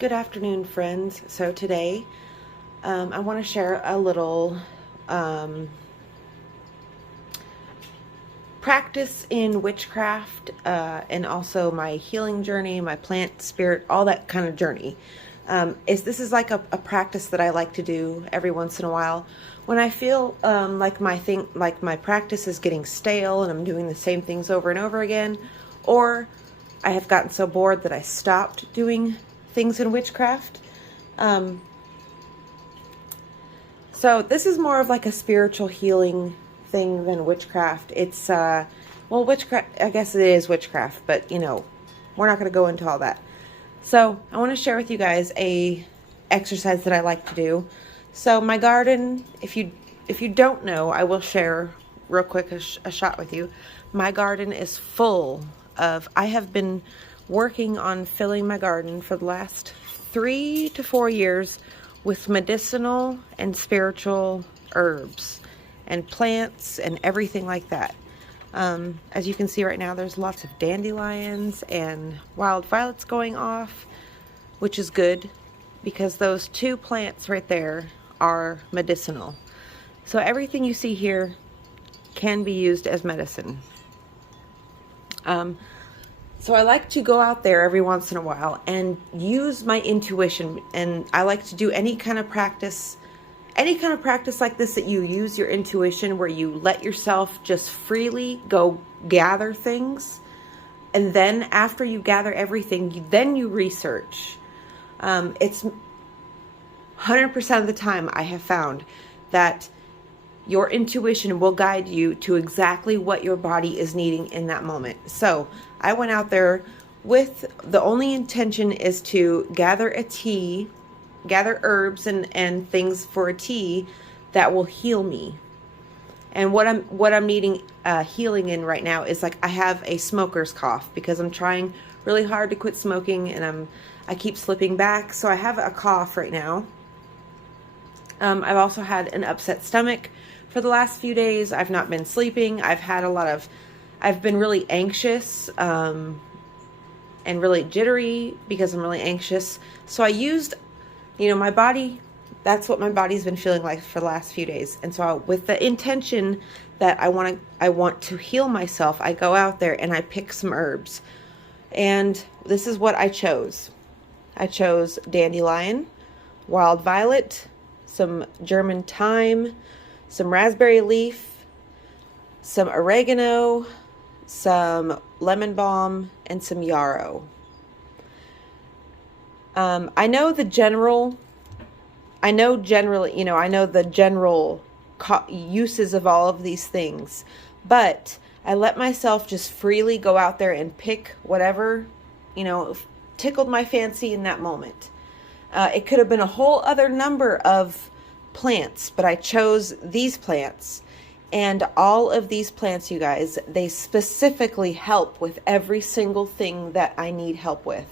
Good afternoon, friends. So today, I want to share a little practice in witchcraft and also my healing journey, my plant spirit, all that kind of journey. This is like a practice that I like to do every once in a while when I feel like my practice is getting stale and I'm doing the same things over and over again, or I have gotten so bored that I stopped doing things in witchcraft. Um, so this is more of like a spiritual healing thing than witchcraft. Well, witchcraft, I guess it is witchcraft, but we're not going to go into all that. So I want to share with you guys a exercise that I like to do. So my garden, if you don't know, I will share real quick a shot with you. My garden is full of, I have been working on filling my garden for the last 3 to 4 years with medicinal and spiritual herbs and plants and everything like that. As you can see right now, there's lots of dandelions and wild violets going off, which is good because those 2 plants right there are medicinal. So everything you see here can be used as medicine. So I like to go out there every once in a while and use my intuition, and I like to do any kind of practice like this, that you use your intuition, where you let yourself just freely go gather things. And then after you gather everything, then you research. It's 100% of the time I have found that your intuition will guide you to exactly what your body is needing in that moment. So I went out there with the only intention is to gather herbs and things for a tea that will heal me. And what I'm needing healing in right now is, like, I have a smoker's cough because I'm trying really hard to quit smoking and I keep slipping back. So I have a cough right now. I've also had an upset stomach for the last few days. I've not been sleeping. I've been really anxious and really jittery because I'm really anxious. So I used, my body, that's what my body's been feeling like for the last few days. And so with the intention that I want to heal myself, I go out there and I pick some herbs. And this is what I chose. I chose dandelion, wild violet, some German thyme, some raspberry leaf, some oregano, some lemon balm, and some yarrow. I know the general uses of all of these things, but I let myself just freely go out there and pick whatever, tickled my fancy in that moment. It could have been a whole other number of plants, but I chose these plants. And all of these plants, you guys, they specifically help with every single thing that I need help with.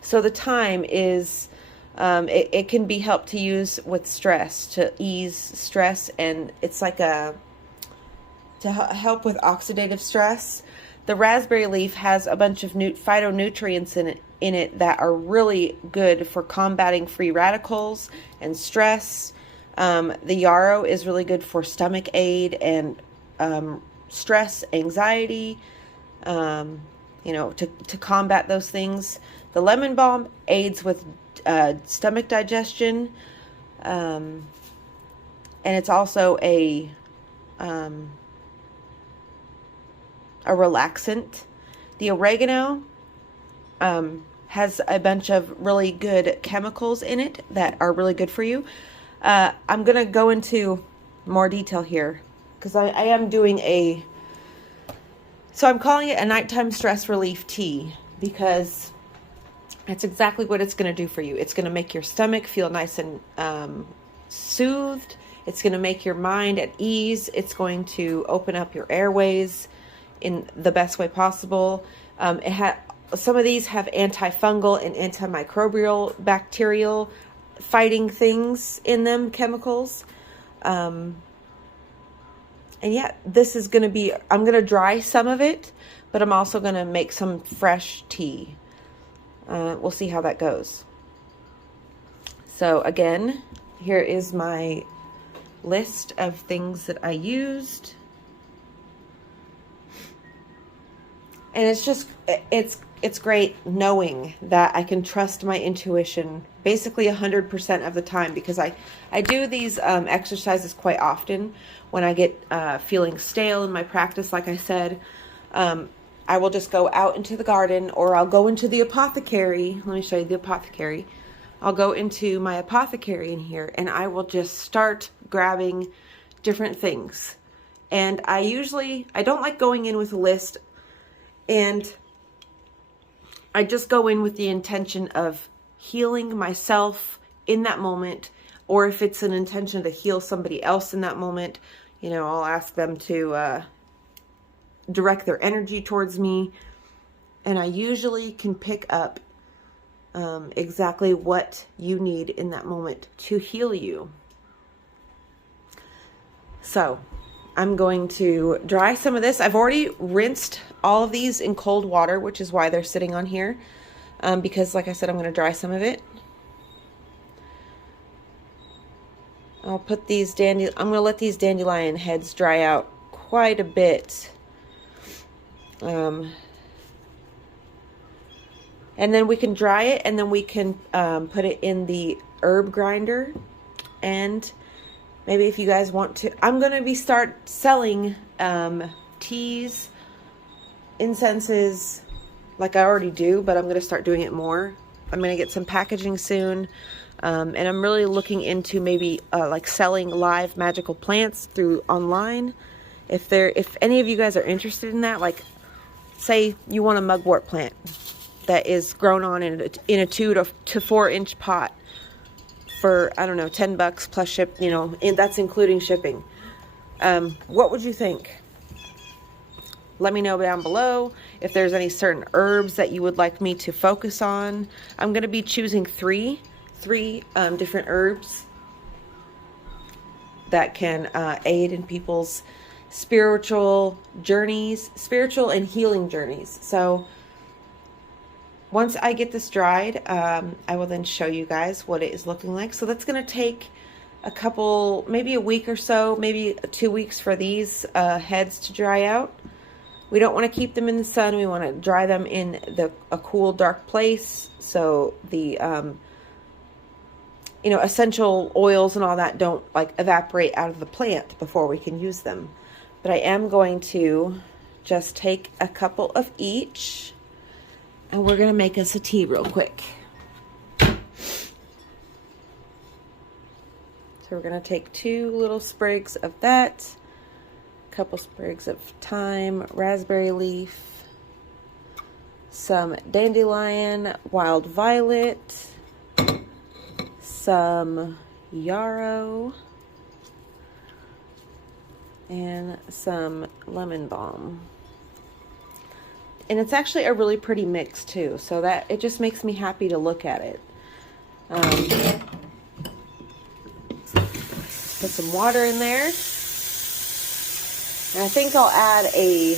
So the thyme is, it can be helped to use with stress, to ease stress, and it's like to help with oxidative stress. The raspberry leaf has a bunch of phytonutrients in it that are really good for combating free radicals and stress. The yarrow is really good for stomach aid and stress, anxiety, to combat those things. The lemon balm aids with stomach digestion, and it's also a relaxant. The oregano has a bunch of really good chemicals in it that are really good for you. I'm going to go into more detail here because I am doing so I'm calling it a nighttime stress relief tea because that's exactly what it's going to do for you. It's going to make your stomach feel nice and soothed. It's going to make your mind at ease. It's going to open up your airways in the best way possible. Some of these have antifungal and antimicrobial bacterial fighting things in them, chemicals. And yeah, this is going to be, I'm going to dry some of it, but I'm also going to make some fresh tea. We'll see how that goes. So again, here is my list of things that I used. And it's just, it's great knowing that I can trust my intuition basically 100% of the time, because I do these exercises quite often when I get feeling stale in my practice. Like I said, I will just go out into the garden, or I'll go into the apothecary. Let me show you the apothecary. I'll go into my apothecary in here, and I will just start grabbing different things. And I don't like going in with a list, and I just go in with the intention of healing myself in that moment, or if it's an intention to heal somebody else in that moment, you know, I'll ask them to direct their energy towards me, and I usually can pick up exactly what you need in that moment to heal you. So I'm going to dry some of this. I've already rinsed all of these in cold water, which is why they're sitting on here, because like I said, I'm going to dry some of it. I'll put these I'm going to let these dandelion heads dry out quite a bit. And then we can dry it, and then we can put it in the herb grinder. And maybe if you guys want to, I'm going to start selling teas, incenses, like I already do, but I'm going to start doing it more. I'm going to get some packaging soon. And I'm really looking into maybe like selling live magical plants through online. If any of you guys are interested in that, like say you want a mugwort plant that is grown on in a 2 to 4 inch pot for, I don't know, $10 plus ship, you know, and that's including shipping. What would you think? Let me know down below if there's any certain herbs that you would like me to focus on. I'm going to be choosing three different herbs that can aid in people's spiritual and healing journeys. So once I get this dried, I will then show you guys what it is looking like. So that's going to take maybe a week or so, maybe 2 weeks for these heads to dry out. We don't want to keep them in the sun. We want to dry them in a cool, dark place, so the essential oils and all that don't like evaporate out of the plant before we can use them. But I am going to just take a couple of each, and we're going to make us a tea real quick. So we're going to take 2 little sprigs of that, a couple sprigs of thyme, raspberry leaf, some dandelion, wild violet, some yarrow, and some lemon balm. And it's actually a really pretty mix too, so that it just makes me happy to look at it. Put some water in there, and I think I'll add a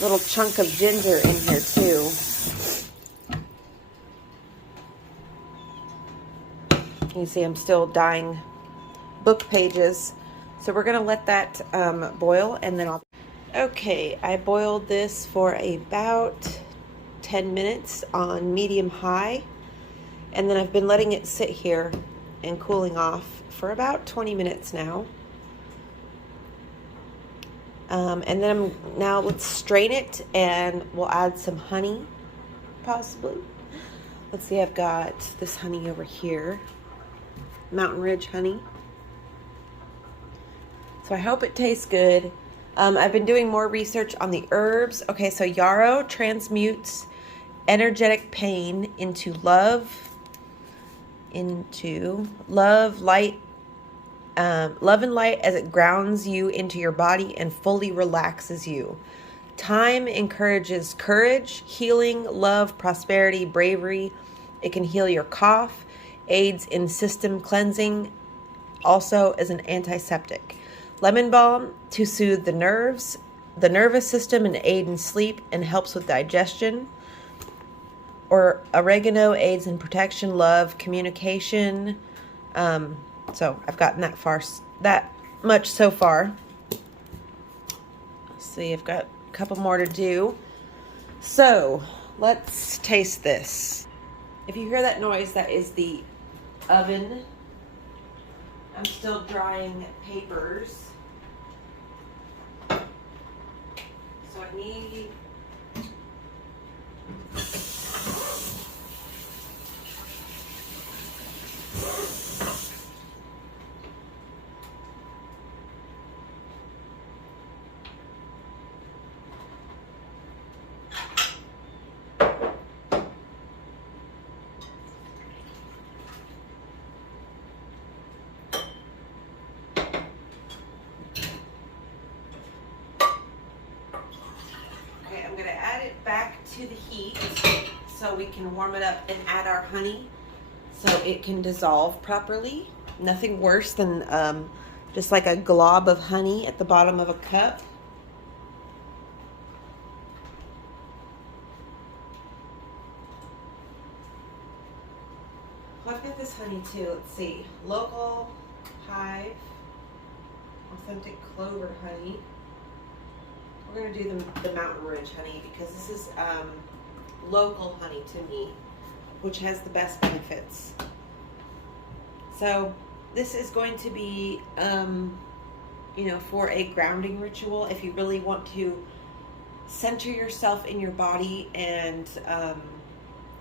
little chunk of ginger in here too. You see I'm still dyeing book pages. So we're going to let that boil, and then Okay, I boiled this for about 10 minutes on medium high. And then I've been letting it sit here and cooling off for about 20 minutes now. And then now let's strain it, and we'll add some honey, possibly. Let's see, I've got this honey over here. Mountain Ridge honey. So I hope it tastes good. I've been doing more research on the herbs. Okay, so yarrow transmutes energetic pain into love, light, love and light, as it grounds you into your body and fully relaxes you. Thyme encourages courage, healing, love, prosperity, bravery. It can heal your cough, aids in system cleansing, also as an antiseptic. Lemon balm to soothe the nervous system, and aid in sleep, and helps with digestion. oregano aids in protection, love, communication. So I've gotten that much so far. Let's see, I've got a couple more to do. So let's taste this. If you hear that noise, that is the oven. I'm still drying papers. So I need I'm going to add it back to the heat so we can warm it up and add our honey so it can dissolve properly. Nothing worse than just like a glob of honey at the bottom of a cup. Well, I've got this honey too. Let's see. Local Hive Authentic Clover Honey. We're going to do the Mountain Ridge honey because this is local honey to me, which has the best benefits. So this is going to be, for a grounding ritual. If you really want to center yourself in your body and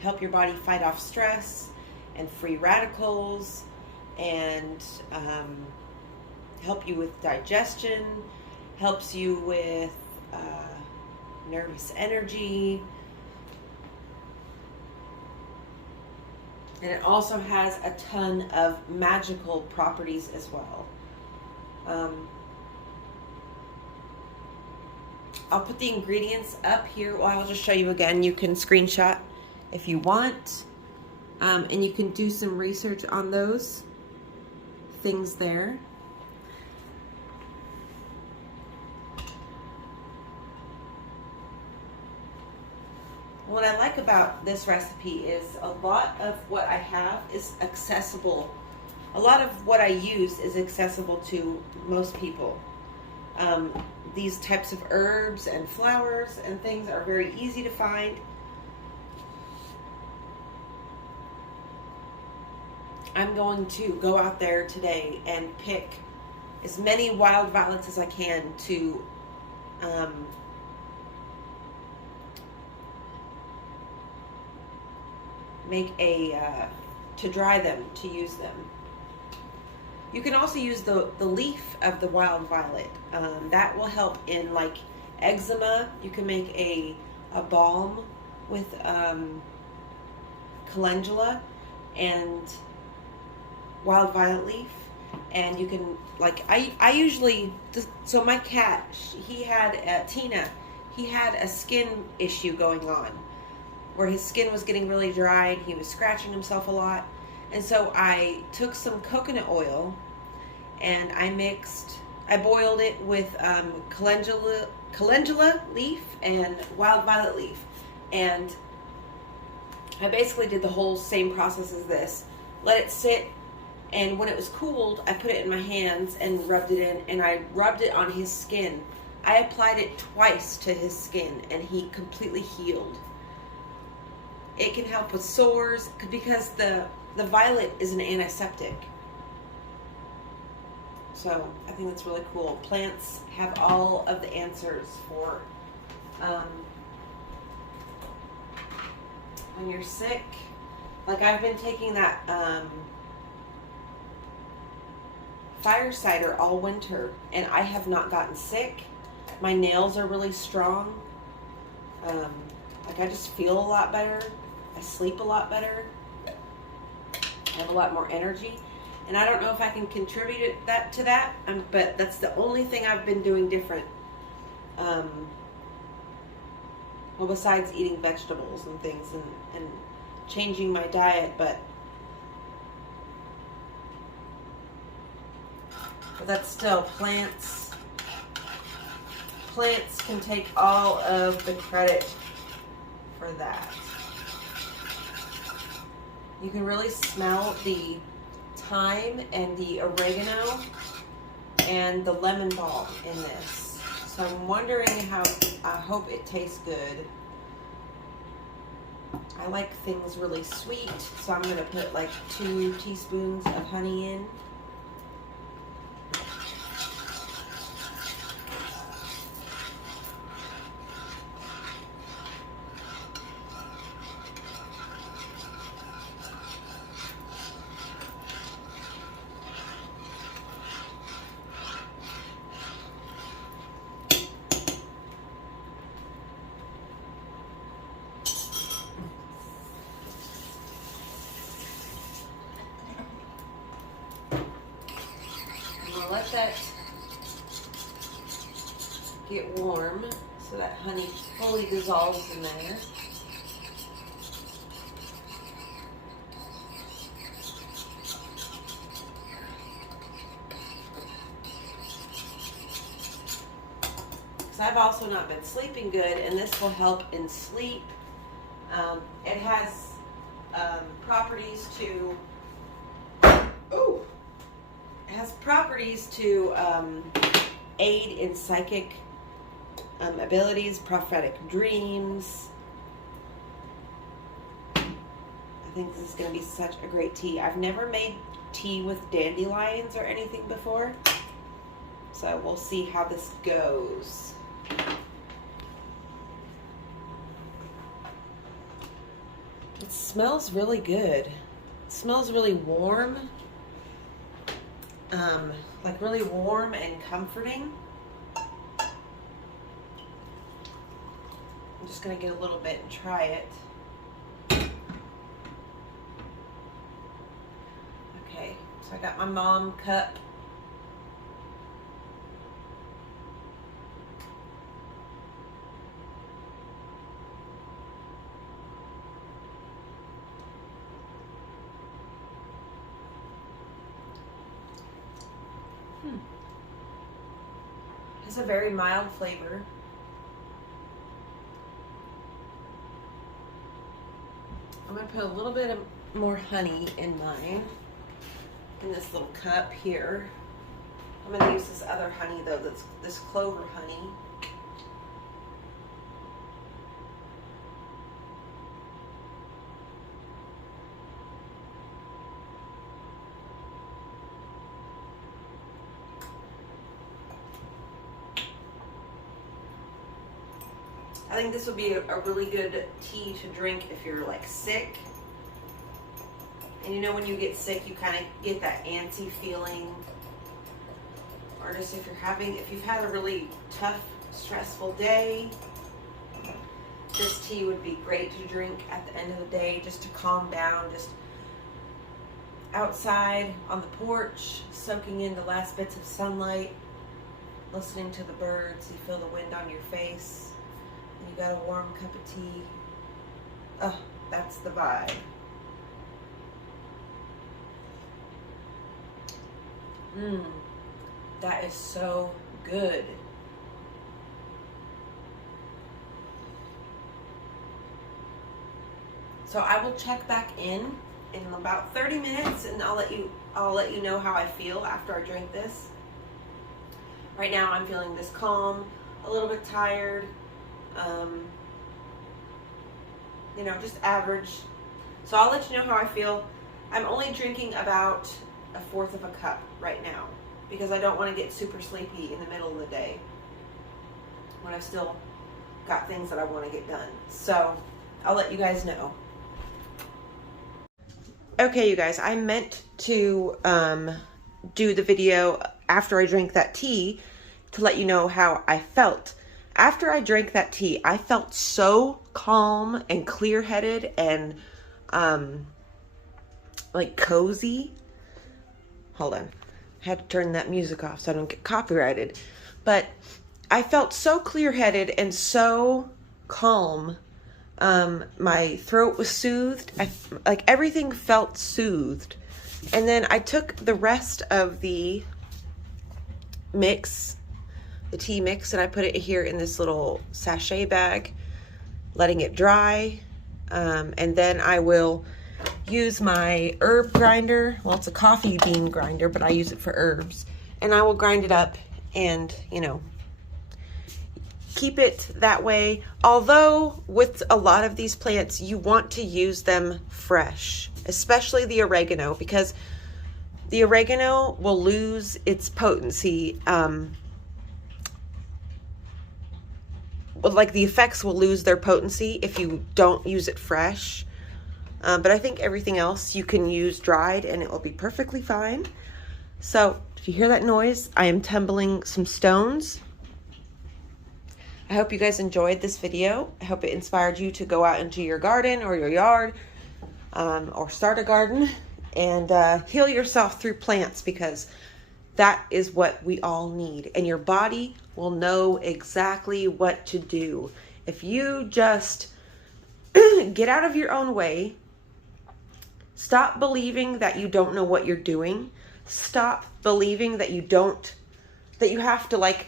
help your body fight off stress and free radicals and help you with digestion, helps you with nervous energy, and it also has a ton of magical properties as well. I'll put the ingredients up here. Well, I'll just show you again. You can screenshot if you want, and you can do some research on those things there. What I like about this recipe is a lot of what I have is accessible. A lot of what I use is accessible to most people. These types of herbs and flowers and things are very easy to find. I'm going to go out there today and pick as many wild violets as I can to make to dry them, to use them. You can also use the leaf of the wild violet. That will help in like eczema. You can make a balm with calendula and wild violet leaf. And you can, like, I usually, so my cat, he had, Tina, he had a skin issue going on, where his skin was getting really dry and he was scratching himself a lot. And so I took some coconut oil and I boiled it with calendula leaf and wild violet leaf. And I basically did the whole same process as this. Let it sit, and when it was cooled, I put it in my hands and rubbed it in, and I rubbed it on his skin. I applied it twice to his skin and he completely healed. It can help with sores because the violet is an antiseptic. So I think that's really cool. Plants have all of the answers for when you're sick. Like I've been taking that fire cider all winter and I have not gotten sick. My nails are really strong. Like I just feel a lot better. I sleep a lot better. I have a lot more energy. And I don't know if I can contribute to that, but that's the only thing I've been doing different. Well, besides eating vegetables and things and changing my diet, but that's still plants. Plants can take all of the credit for that. You can really smell the thyme and the oregano and the lemon balm in this. So I'm wondering how, I hope it tastes good. I like things really sweet, so I'm gonna put like 2 teaspoons of honey in. Let that get warm so that honey fully dissolves in there. So I've also not been sleeping good, and this will help in sleep. It has properties to aid in psychic abilities, prophetic dreams. I think this is going to be such a great tea. I've never made tea with dandelions or anything before, so we'll see how this goes. It smells really good. It smells really warm. Like really warm and comforting. I'm just gonna get a little bit and try it. Okay, so I got my mom cup. It's a very mild flavor. I'm going to put a little bit of more honey in mine, in this little cup here. I'm going to use this other honey though, that's this clover honey. I think this would be a really good tea to drink if you're like sick. And you know when you get sick, you kind of get that antsy feeling. Or just if you've had a really tough, stressful day, this tea would be great to drink at the end of the day just to calm down, just outside on the porch, soaking in the last bits of sunlight, listening to the birds, you feel the wind on your face. You got a warm cup of tea. Oh, that's the vibe. That is so good. So I will check back in about 30 minutes, and I'll let you know how I feel after I drink this. Right now I'm feeling this calm, a little bit tired. You know, just average. So I'll let you know how I feel. I'm only drinking about 1/4 of a cup right now because I don't want to get super sleepy in the middle of the day when I've still got things that I want to get done. So I'll let you guys know. Okay, you guys, I meant to do the video after I drank that tea to let you know how I felt. After I drank that tea, I felt so calm and clear-headed and like cozy. Hold on. I had to turn that music off so I don't get copyrighted. But I felt so clear-headed and so calm. My throat was soothed. Like everything felt soothed. And then I took the rest of the mix, the tea mix, and I put it here in this little sachet bag, letting it dry. And then I will use my herb grinder. Well, it's a coffee bean grinder, but I use it for herbs. And I will grind it up and, you know, keep it that way. Although with a lot of these plants, you want to use them fresh, especially the oregano, because the oregano will lose its potency. Like the effects will lose their potency if you don't use it fresh. But I think everything else you can use dried and it will be perfectly fine. So if you hear that noise, I am tumbling some stones. I hope you guys enjoyed this video. I hope it inspired you to go out into your garden or your yard, or start a garden and heal yourself through plants, because that is what we all need. And your body will know exactly what to do. If you just get out of your own way, stop believing that you don't know what you're doing. Stop believing that that you have to like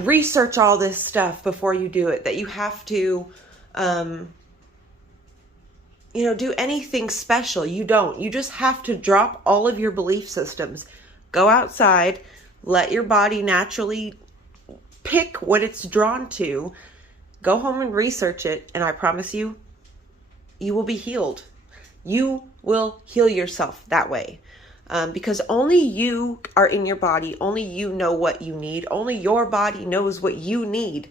research all this stuff before you do it, that you have to, you know, do anything special. You don't. You just have to drop all of your belief systems. Go outside, let your body naturally pick what it's drawn to. Go home and research it, and I promise you, you will be healed. You will heal yourself that way. Because only you are in your body. Only you know what you need. Only your body knows what you need.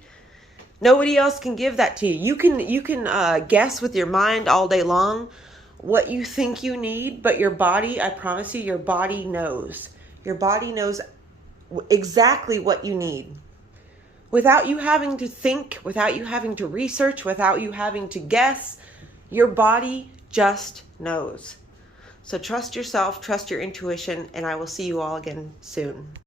Nobody else can give that to you. You can guess with your mind all day long what you think you need, but your body, I promise you, your body knows. Your body knows exactly what you need. Without you having to think, without you having to research, without you having to guess, your body just knows. So trust yourself, trust your intuition, and I will see you all again soon.